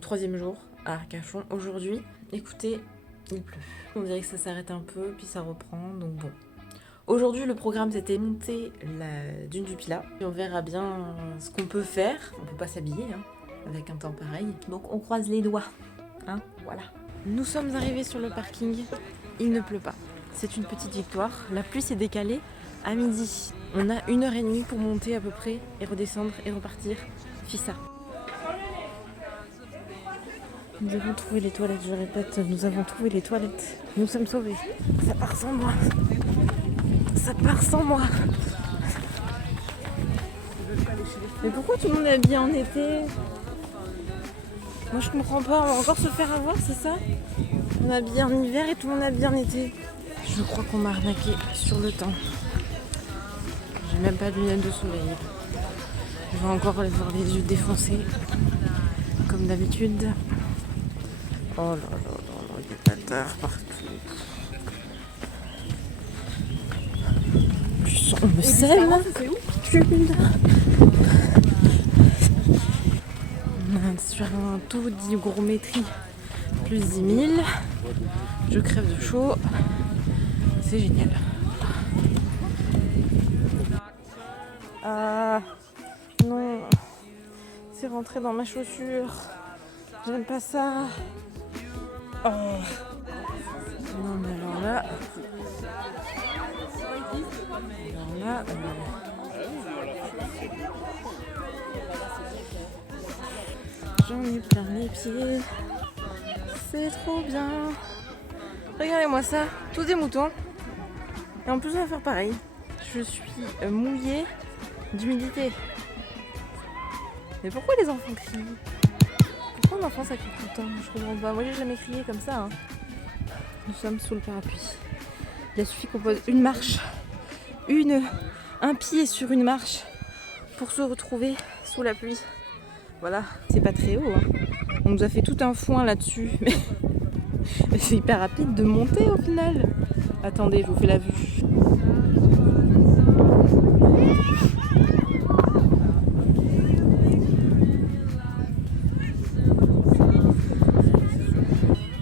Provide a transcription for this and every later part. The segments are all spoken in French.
au 3e jour à Arcachon. Aujourd'hui, écoutez, il pleut. On dirait que ça s'arrête un peu, puis ça reprend, donc bon. Aujourd'hui, le programme, c'était monter la dune du Pilat. Et on verra bien ce qu'on peut faire. On peut pas s'habiller, hein, avec un temps pareil. Donc on croise les doigts, hein, voilà. Nous sommes arrivés sur le parking. Il ne pleut pas. C'est une petite victoire. La pluie s'est décalée à midi. On a 1h30 pour monter à peu près, et redescendre, et repartir. Fissa. Nous avons trouvé les toilettes, je répète, nous avons trouvé les toilettes. Nous sommes sauvés. Ça part sans moi. Ça part sans moi. Mais pourquoi tout le monde est habillé en été? Moi je comprends pas, on va encore se faire avoir, c'est ça? On est habillé en hiver et tout le monde est habillé en été. Je crois qu'on m'a arnaqué sur le temps. J'ai même pas de lunettes de soleil. Je vais encore avoir les yeux défoncés, comme d'habitude. Oh là là là là, des bâtards partout. On me sème. Sur un taux d'hygrométrie plus 10 000. Je crève de chaud. C'est génial. Ah non. C'est rentré dans ma chaussure. J'aime pas ça. Oh. Non mais alors là. J'en ai plein les pieds. C'est trop bien. Regardez-moi ça, tous des moutons. Et en plus on va faire pareil. Je suis mouillée d'humidité. Mais pourquoi les enfants crient? Pourquoi un enfant ça crie tout le temps? Je comprends pas. Moi j'ai jamais crié comme ça. Hein. Nous sommes sous le parapluie. Il a suffi qu'on pose une marche. Un pied sur une marche pour se retrouver sous la pluie. Voilà, c'est pas très haut. Hein. On nous a fait tout un foin là-dessus. Mais c'est hyper rapide de monter au final. Attendez, je vous fais la vue.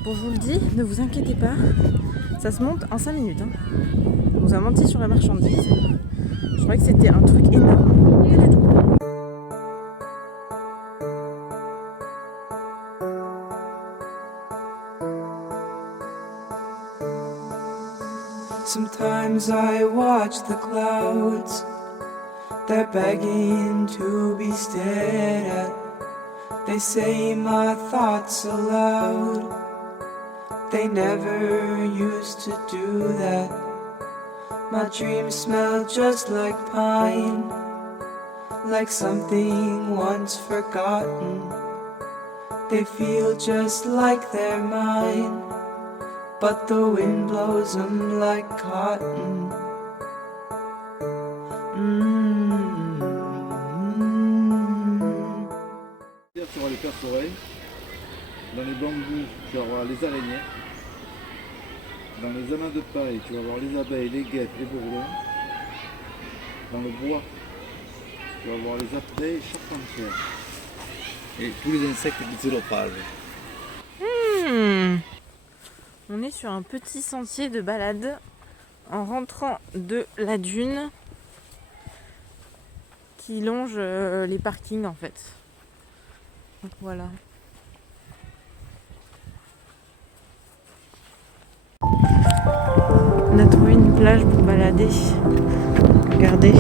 Bon, je vous le dis, ne vous inquiétez pas. Ça se monte en 5 minutes. Hein. On nous a menti sur la marchandise. Je croyais que c'était un truc énorme. Pas du tout. Sometimes I watch the clouds, they're begging to be stared at. They say my thoughts aloud, they never used to do that. My dreams smell just like pine, like something once forgotten. They feel just like they're mine, but the wind blows them like cotton. Tu auras les perce-oreilles. Dans les bambous, tu vas avoir les araignées. Dans les amas de paille, tu vas avoir les abeilles, les guêpes, les bourdons. Dans le bois, tu vas avoir les abeilles charpentières. Et tous les insectes xylophages. On est sur un petit sentier de balade en rentrant de la dune qui longe les parkings en fait. Donc voilà. On a trouvé une plage pour balader. Regardez.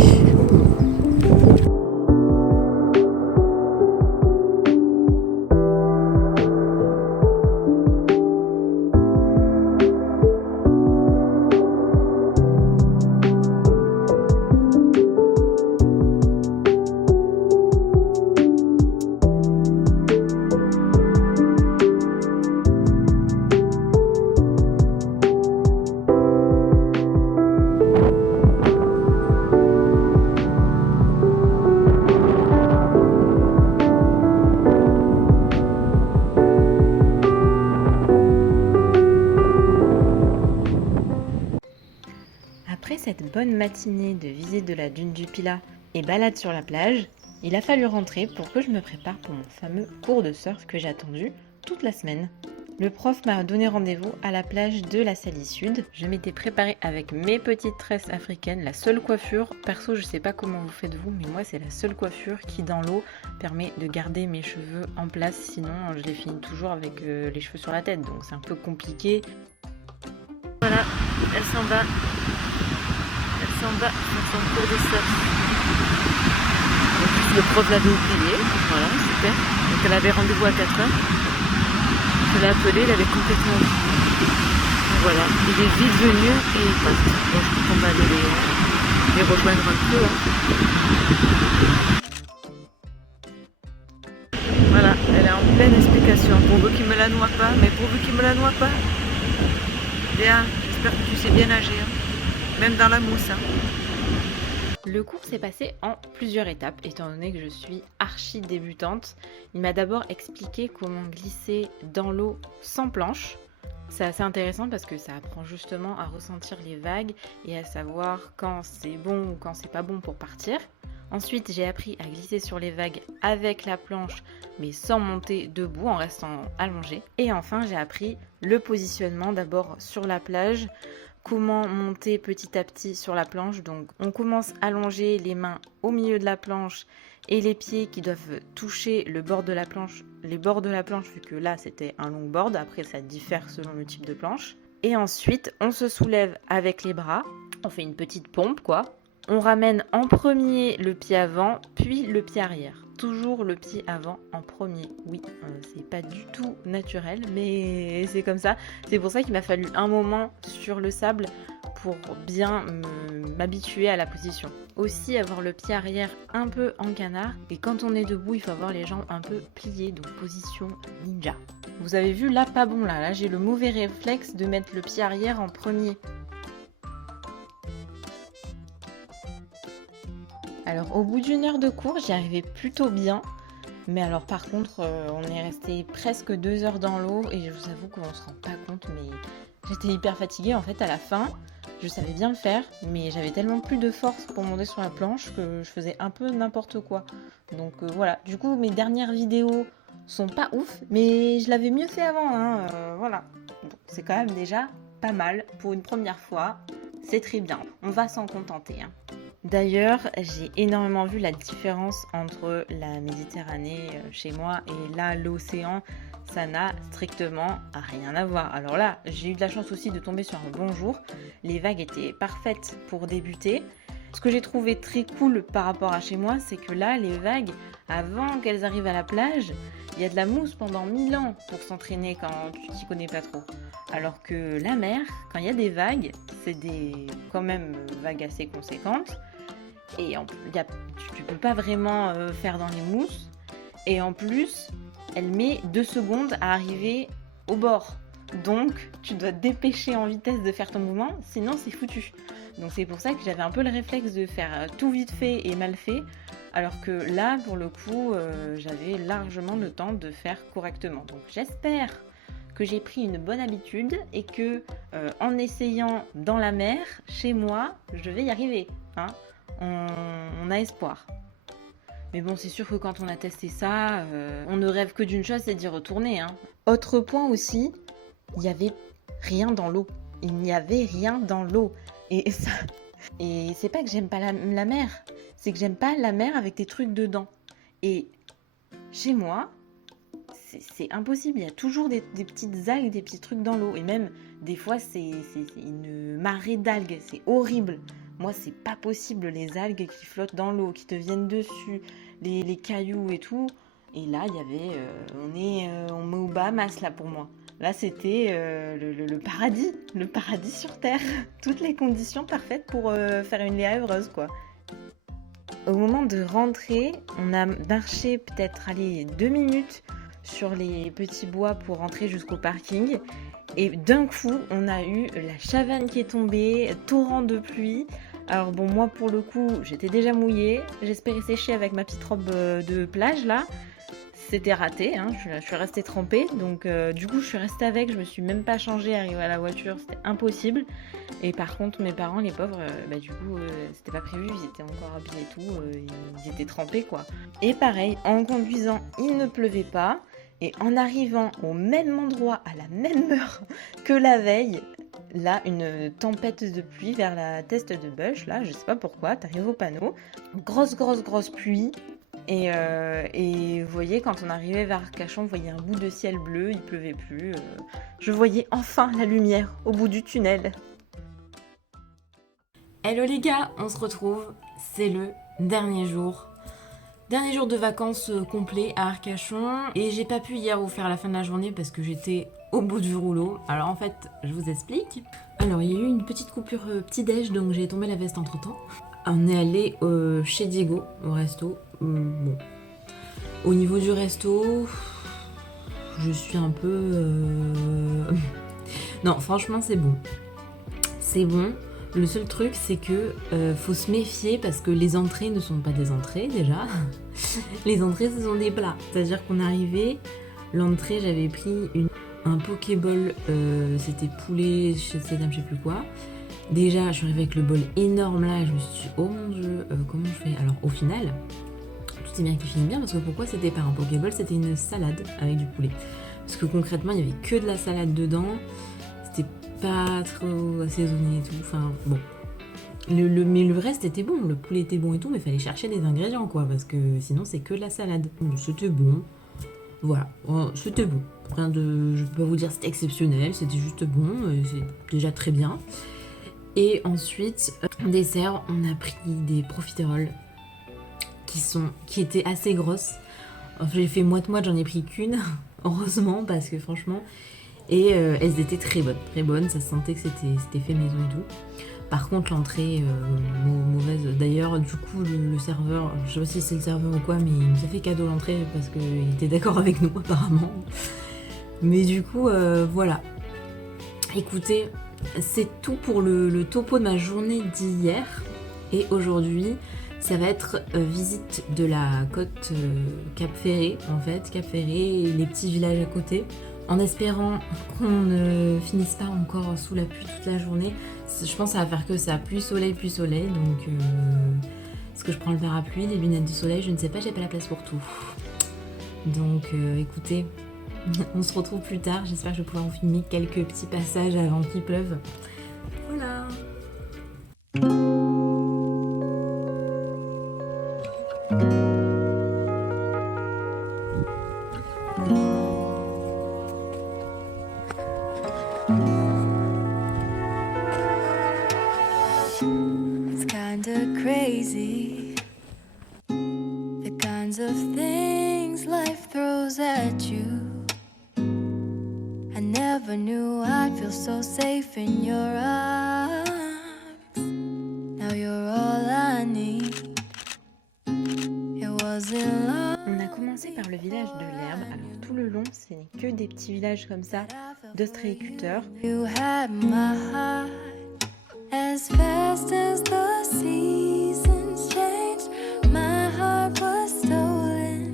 Après cette bonne matinée de visite de la dune du Pilat et balade sur la plage, Il a fallu rentrer pour que je me prépare pour mon fameux cours de surf que j'ai attendu toute la semaine. Le prof m'a donné rendez-vous à la plage de la Saly Sud. Je m'étais préparée avec mes petites tresses africaines, la seule coiffure. Perso, je sais pas comment vous faites vous, mais moi c'est la seule coiffure qui dans l'eau permet de garder mes cheveux en place. Sinon, je les finis toujours avec les cheveux sur la tête, donc c'est un peu compliqué. Voilà, elle s'en va. Elle s'en va pour son cours de surf. En plus, le prof l'avait oublié. Voilà, super. Donc elle avait rendez-vous à 4h. Je l'ai appelé, il avait complètement oublié. Voilà, il est vite venu et il passe. Bon, je crois qu'on va aller les rejoindre un peu. Voilà, elle est en pleine explication. Pourvu qu'il me la noie pas, mais pourvu qu'il me la noie pas. Bien, j'espère que tu sais bien nager, hein. Même dans la mousse. Hein. Le cours s'est passé en plusieurs étapes, étant donné que je suis archi débutante. Il m'a d'abord expliqué comment glisser dans l'eau sans planche. C'est assez intéressant parce que ça apprend justement à ressentir les vagues et à savoir quand c'est bon ou quand c'est pas bon pour partir. Ensuite, j'ai appris à glisser sur les vagues avec la planche, mais sans monter debout, en restant allongée. Et enfin, j'ai appris le positionnement d'abord sur la plage, comment monter petit à petit sur la planche. Donc on commence allongé, les mains au milieu de la planche et les pieds qui doivent toucher le bord de la planche, les bords de la planche, vu que là c'était un longboard, après ça diffère selon le type de planche. Et ensuite on se soulève avec les bras, on fait une petite pompe quoi. On ramène en premier le pied avant, puis le pied arrière. Toujours le pied avant en premier. Oui, c'est pas du tout naturel, mais c'est comme ça. C'est pour ça qu'il m'a fallu un moment sur le sable pour bien m'habituer à la position. Aussi avoir le pied arrière un peu en canard. Et quand on est debout, il faut avoir les jambes un peu pliées, donc position ninja. Vous avez vu là, pas bon là. Là, j'ai le mauvais réflexe de mettre le pied arrière en premier. Alors au bout d'une heure de cours, j'y arrivais plutôt bien. Mais alors par contre, on est resté presque 2 heures dans l'eau et je vous avoue qu'on se rend pas compte, mais j'étais hyper fatiguée en fait à la fin. Je savais bien le faire, mais j'avais tellement plus de force pour monter sur la planche que je faisais un peu n'importe quoi. Donc voilà, du coup mes dernières vidéos sont pas ouf, mais je l'avais mieux fait avant, hein, voilà. Donc c'est quand même déjà pas mal pour une première fois, c'est très bien, on va s'en contenter. Hein. D'ailleurs, j'ai énormément vu la différence entre la Méditerranée chez moi et là l'océan. Ça n'a strictement rien à voir. Alors là, j'ai eu de la chance aussi de tomber sur un bon jour. Les vagues étaient parfaites pour débuter. Ce que j'ai trouvé très cool par rapport à chez moi, c'est que là, les vagues, avant qu'elles arrivent à la plage, il y a de la mousse pendant 1000 ans pour s'entraîner quand tu t'y connais pas trop. Alors que la mer, quand il y a des vagues, c'est quand même vagues assez conséquentes. Et tu peux pas vraiment faire dans les mousses. Et en plus, elle met 2 secondes à arriver au bord. Donc, tu dois te dépêcher en vitesse de faire ton mouvement, sinon c'est foutu. Donc c'est pour ça que j'avais un peu le réflexe de faire tout vite fait et mal fait. Alors que là, pour le coup, j'avais largement le temps de faire correctement. Donc j'espère que j'ai pris une bonne habitude et que en essayant dans la mer, chez moi, je vais y arriver. Hein. On a espoir. Mais bon, c'est sûr que quand on a testé ça, on ne rêve que d'une chose, c'est d'y retourner. Hein. Autre point aussi, il n'y avait rien dans l'eau. Il n'y avait rien dans l'eau. Et c'est pas que j'aime pas la mer, c'est que j'aime pas la mer avec des trucs dedans. Et chez moi, c'est impossible. Il y a toujours des petites algues, des petits trucs dans l'eau. Et même, des fois, c'est une marée d'algues. C'est horrible. Moi, c'est pas possible, les algues qui flottent dans l'eau, qui te viennent dessus, les cailloux et tout. Et là, il y avait... on est aux Bahamas, là, pour moi. Là, c'était le paradis sur Terre. Toutes les conditions parfaites pour faire une Léa heureuse, quoi. Au moment de rentrer, on a marché peut-être 2 minutes sur les petits bois pour rentrer jusqu'au parking. Et d'un coup, on a eu la Chavanne qui est tombée, torrent de pluie. Alors bon, moi pour le coup, j'étais déjà mouillée. J'espérais sécher avec ma petite robe de plage là. c'était raté, hein. Je suis restée trempée, donc du coup je suis restée avec, je me suis même pas changée, arrivée à la voiture, c'était impossible. Et par contre mes parents, les pauvres, du coup c'était pas prévu, ils étaient encore habillés et tout, ils étaient trempés quoi. Et pareil, en conduisant, il ne pleuvait pas, et en arrivant au même endroit, à la même heure que la veille, là, une tempête de pluie vers la teste de Bush, là, je sais pas pourquoi, t'arrives au panneau, grosse pluie, et vous voyez, quand on arrivait vers Arcachon, vous voyez un bout de ciel bleu, il pleuvait plus, je voyais enfin la lumière au bout du tunnel. Hello les gars, on se retrouve, c'est le dernier jour de vacances complet à Arcachon, et j'ai pas pu hier vous faire la fin de la journée parce que j'étais au bout du rouleau. Alors en fait, je vous explique. Alors il y a eu une petite coupure petit-déj, donc j'ai tombé la veste entre temps. On est allé chez Diego, au resto. Bon. Au niveau du resto, je suis un peu... Non, franchement c'est bon. C'est bon. Le seul truc, c'est que faut se méfier parce que les entrées ne sont pas des entrées déjà. Les entrées, ce sont des plats. C'est-à-dire qu'on arrivait, l'entrée, j'avais pris un pokéball, c'était poulet, je sais plus quoi. Déjà, je suis arrivée avec le bol énorme là, et je me suis dit, oh mon dieu, comment je fais? Alors au final, tout est bien qui finit bien, parce que pourquoi c'était pas un pokéball, c'était une salade avec du poulet. Parce que concrètement, il y avait que de la salade dedans. C'était pas trop assaisonné et tout, enfin bon. Mais le reste était bon, le poulet était bon et tout, mais il fallait chercher des ingrédients quoi, parce que sinon c'est que de la salade. C'était bon, voilà, c'était bon. Rien de, je peux pas vous dire c'était exceptionnel, c'était juste bon, c'est déjà très bien. Et ensuite, dessert, on a pris des profiteroles qui étaient assez grosses. Enfin, j'ai fait moite-moite, j'en ai pris qu'une, heureusement, parce que franchement... Et elles étaient très bonnes, ça se sentait que c'était fait maison et tout. Par contre l'entrée, mauvaise. D'ailleurs du coup le serveur, je sais pas si c'est le serveur ou quoi, mais il nous a fait cadeau l'entrée parce qu'il était d'accord avec nous apparemment. Mais du coup voilà. Écoutez, c'est tout pour le topo de ma journée d'hier. Et aujourd'hui, ça va être visite de la côte Cap Ferré en fait. Cap Ferré et les petits villages à côté. En espérant qu'on ne finisse pas encore sous la pluie toute la journée. Je pense que ça va faire que ça, pluie, soleil, donc est-ce que je prends le parapluie, les lunettes de soleil, je ne sais pas, j'ai pas la place pour tout. Donc écoutez, on se retrouve plus tard, j'espère que je vais pouvoir vous filmer quelques petits passages avant qu'il pleuve. Voilà. It's kinda crazy, the kinds of things life throws at you. I never knew I'd feel so safe in your arms. Now you're all I need. It wasn't long. On a commencé par le village de l'Herbe. Alors tout le long, c'est que des petits villages comme ça d'ostréiculteurs. You had my heart as fast as the seasons changed. My heart was stolen.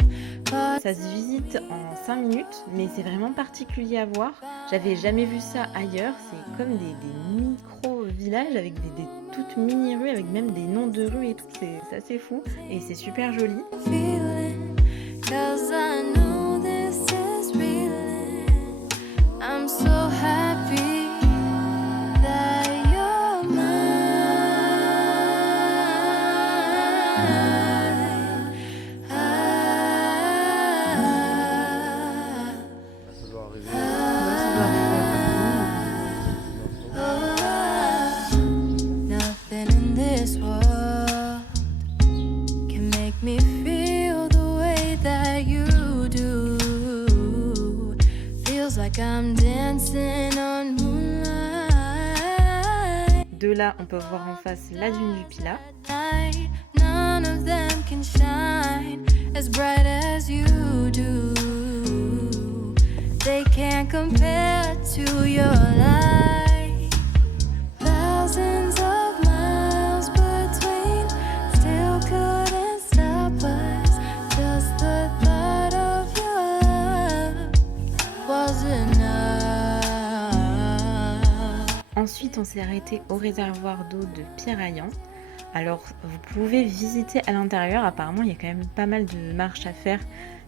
Ça se visite en 5 minutes, mais c'est vraiment particulier à voir. J'avais jamais vu ça ailleurs. C'est comme des micro-villages avec des toutes mini-rues, avec même des noms de rues et tout. C'est assez fou et c'est super joli. Feeling, 'cause I know this is real. I'm so happy that you're mine. Ça doit arriver. Nothing in this world can make me feel the way that you do. Feels like I'm dancing on moonlight. De là, on peut voir en face la dune du Pilat. Night, none of them can shine as bright as you do. They can't compare to your light. Thousands of miles between, still couldn't stop us. Just the thought of you Ensuite, on s'est arrêté au réservoir d'eau de Piraillan. Alors, vous pouvez visiter à l'intérieur. Apparemment, il y a quand même pas mal de marches à faire.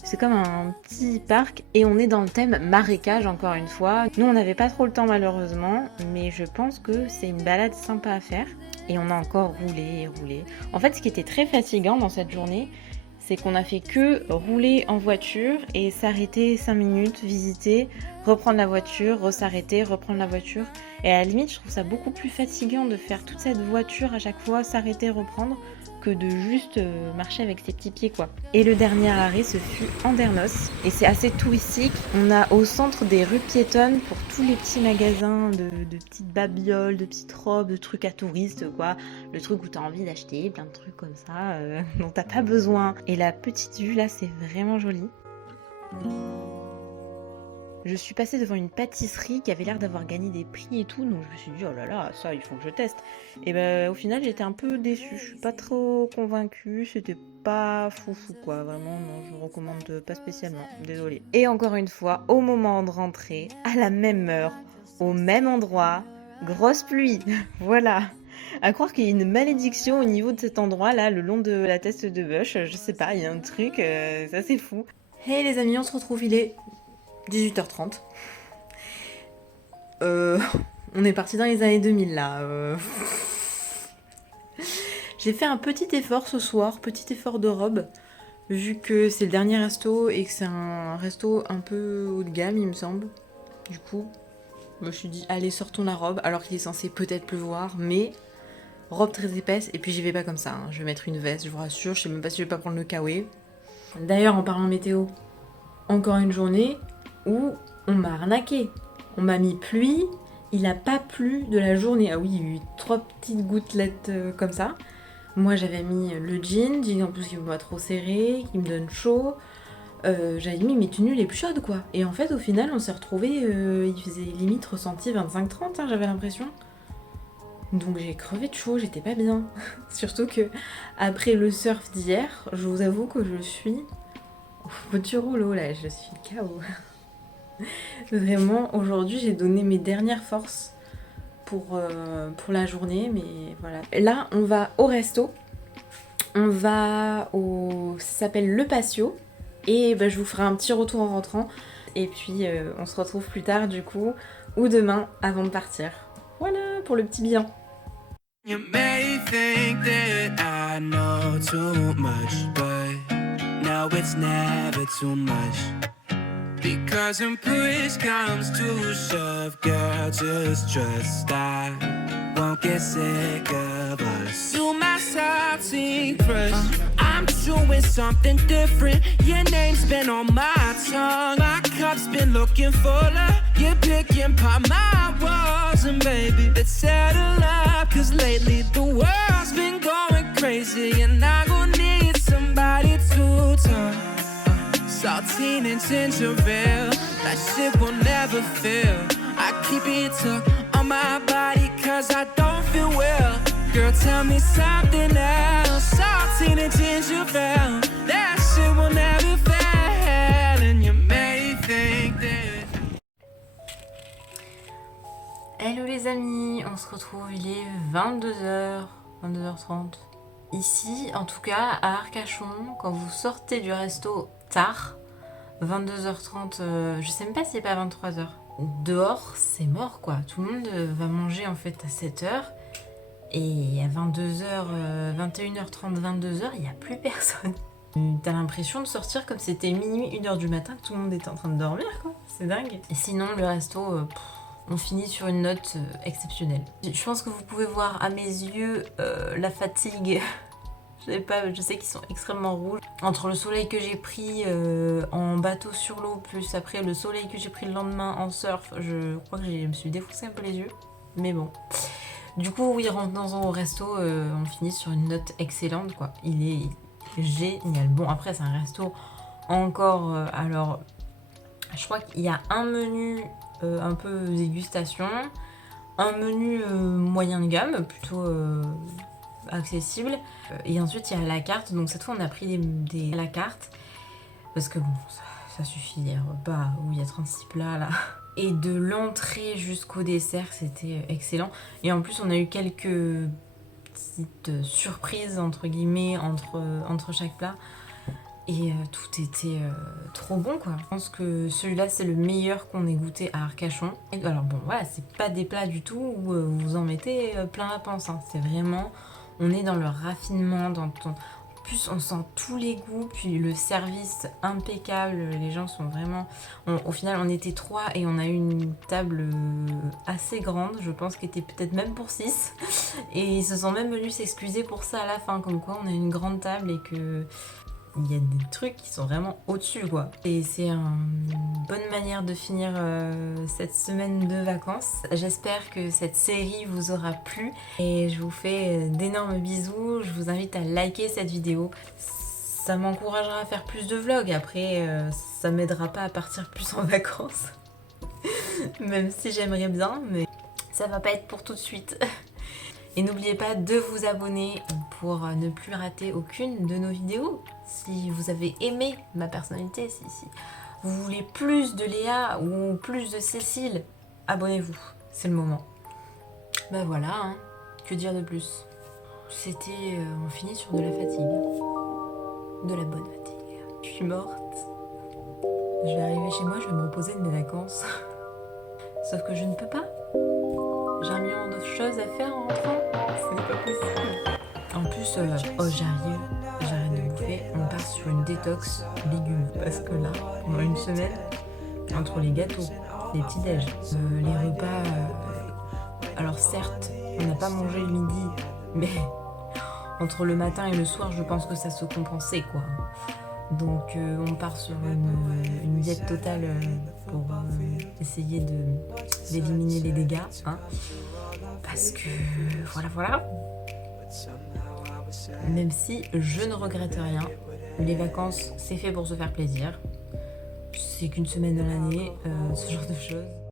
C'est comme un petit parc et on est dans le thème marécage encore une fois. Nous, on n'avait pas trop le temps malheureusement, mais je pense que c'est une balade sympa à faire. Et on a encore roulé et roulé. En fait, ce qui était très fatigant dans cette journée, c'est qu'on a fait que rouler en voiture et s'arrêter 5 minutes, visiter, reprendre la voiture, s'arrêter, reprendre la voiture. Et à la limite, je trouve ça beaucoup plus fatigant de faire toute cette voiture à chaque fois, s'arrêter, reprendre, que de juste marcher avec ses petits pieds quoi. Et le dernier arrêt, ce fut Andernos. Et c'est assez touristique. On a au centre des rues piétonnes pour tous les petits magasins de petites babioles, de petites robes, de trucs à touristes quoi. Le truc où t'as envie d'acheter, plein de trucs comme ça dont t'as pas besoin. Et la petite vue là, c'est vraiment joli. Je suis passée devant une pâtisserie qui avait l'air d'avoir gagné des prix et tout, donc je me suis dit oh là là, ça il faut que je teste. Et ben au final j'étais un peu déçue, je suis pas trop convaincue, c'était pas foufou quoi, vraiment non, je recommande pas spécialement, désolée. Et encore une fois, au moment de rentrer, à la même heure, au même endroit, grosse pluie, voilà. À croire qu'il y a une malédiction au niveau de cet endroit là, le long de la teste de Bush, je sais pas, il y a un truc, ça c'est fou. Hey les amis, on se retrouve, il est 18h30. On est parti dans les années 2000 là. J'ai fait un petit effort ce soir, petit effort de robe, vu que c'est le dernier resto et que c'est un resto un peu haut de gamme il me semble. Du coup, je me suis dit allez sortons la robe, alors qu'il est censé peut-être pleuvoir, mais robe très épaisse et puis j'y vais pas comme ça. Hein. Je vais mettre une veste, je vous rassure, je sais même pas si je vais pas prendre le kawaii. D'ailleurs en parlant météo, encore une journée où on m'a arnaqué. On m'a mis pluie, il a pas plu de la journée. Ah oui, il y a eu 3 petites gouttelettes comme ça. Moi j'avais mis le jean en plus qui me va trop serré, qui me donne chaud. J'avais mis mes tenues les plus chaudes quoi. Et en fait au final on s'est retrouvés, il faisait limite ressenti 25-30 hein, j'avais l'impression. Donc j'ai crevé de chaud, j'étais pas bien. Surtout que après le surf d'hier, je vous avoue que je suis au bout du rouleau là, je suis KO. Vraiment, aujourd'hui, j'ai donné mes dernières forces pour la journée, mais voilà. Là, on va au resto. On va au... ça s'appelle Le Patio. Et bah, je vous ferai un petit retour en rentrant. Et puis, on se retrouve plus tard, du coup, ou demain, avant de partir. Voilà, pour le petit bilan. You may think that I know too much, but no, it's never too much. Because when push comes to shove, girl, just trust I won't get sick of us. You my salty crush. I'm doing something different. Your name's been on my tongue. My cup's been looking fuller. You're picking by my walls, and baby, let's settle up. Cause lately the world's been going crazy, and I gon' need somebody to talk. Saltine and ginger ale, that shit will never fail. I keep it tucked on my body cause I don't feel well. Girl, tell me something else. Saltine and ginger ale, that shit will never fail. And you may think that... Hello les amis, on se retrouve, il est 22h, 22h30. Ici, en tout cas, à Arcachon, quand vous sortez du resto tard, 22h30, je sais même pas si c'est pas 23h. Dehors, c'est mort quoi. Tout le monde va manger en fait à 7h. Et à 22h, 21h30, 22h, il n'y a plus personne. T'as l'impression de sortir comme si c'était minuit, 1h du matin, que tout le monde était en train de dormir quoi. C'est dingue. Et sinon, le resto, on finit sur une note exceptionnelle. Je pense que vous pouvez voir à mes yeux la fatigue. Je sais qu'ils sont extrêmement rouges. Entre le soleil que j'ai pris en bateau sur l'eau, plus après le soleil que j'ai pris le lendemain en surf, je crois que je me suis défoncé un peu les yeux. Mais bon. Du coup, oui, rentrons au resto, on finit sur une note excellente, quoi. Il est génial. Bon, après, c'est un resto encore... alors, je crois qu'il y a un menu un peu dégustation, un menu moyen de gamme, plutôt... accessible, et ensuite il y a la carte, donc cette fois on a pris des à la carte parce que bon ça suffit, les repas où il y a 36 plats là Et de l'entrée jusqu'au dessert, c'était excellent. Et en plus, on a eu quelques petites surprises, entre guillemets, entre chaque plat. Et tout était trop bon, quoi. Je pense que celui-là, c'est le meilleur qu'on ait goûté à Arcachon. Et alors bon, voilà, c'est pas des plats du tout où vous en mettez plein la panse. Hein. C'est vraiment, on est dans le raffinement, En plus, on sent tous les goûts, puis le service impeccable. Les gens sont vraiment... Au final, on était 3 et on a eu une table assez grande, je pense, qui était peut-être même pour 6. Et ils se sont même venus s'excuser pour ça à la fin, comme quoi on a une grande table et que... Il y a des trucs qui sont vraiment au-dessus, quoi. Et c'est une bonne manière de finir cette semaine de vacances. J'espère que cette série vous aura plu. Et je vous fais d'énormes bisous. Je vous invite à liker cette vidéo. Ça m'encouragera à faire plus de vlogs. Après, ça m'aidera pas à partir plus en vacances. Même si j'aimerais bien, mais ça va pas être pour tout de suite. Et n'oubliez pas de vous abonner pour ne plus rater aucune de nos vidéos. Si vous avez aimé ma personnalité, si vous voulez plus de Léa ou plus de Cécile, abonnez-vous, c'est le moment. Ben voilà, hein. Que dire de plus? C'était... on finit sur de la fatigue. De la bonne fatigue. Je suis morte. Je vais arriver chez moi, je vais me reposer de mes vacances. Sauf que je ne peux pas. J'ai un million d'autres choses à faire en rentrant. Ce n'est pas possible. En plus, j'arrête de bouffer. On part sur une détox légumes. Parce que là, pendant une semaine, entre les gâteaux, les petits-déj, les repas... alors certes, on n'a pas mangé le midi, mais entre le matin et le soir, je pense que ça se compensait, quoi. Donc on part sur une diète totale pour essayer d'éliminer les dégâts, hein. Parce que voilà. Même si je ne regrette rien, les vacances c'est fait pour se faire plaisir. C'est qu'une semaine dans l'année, ce genre de choses.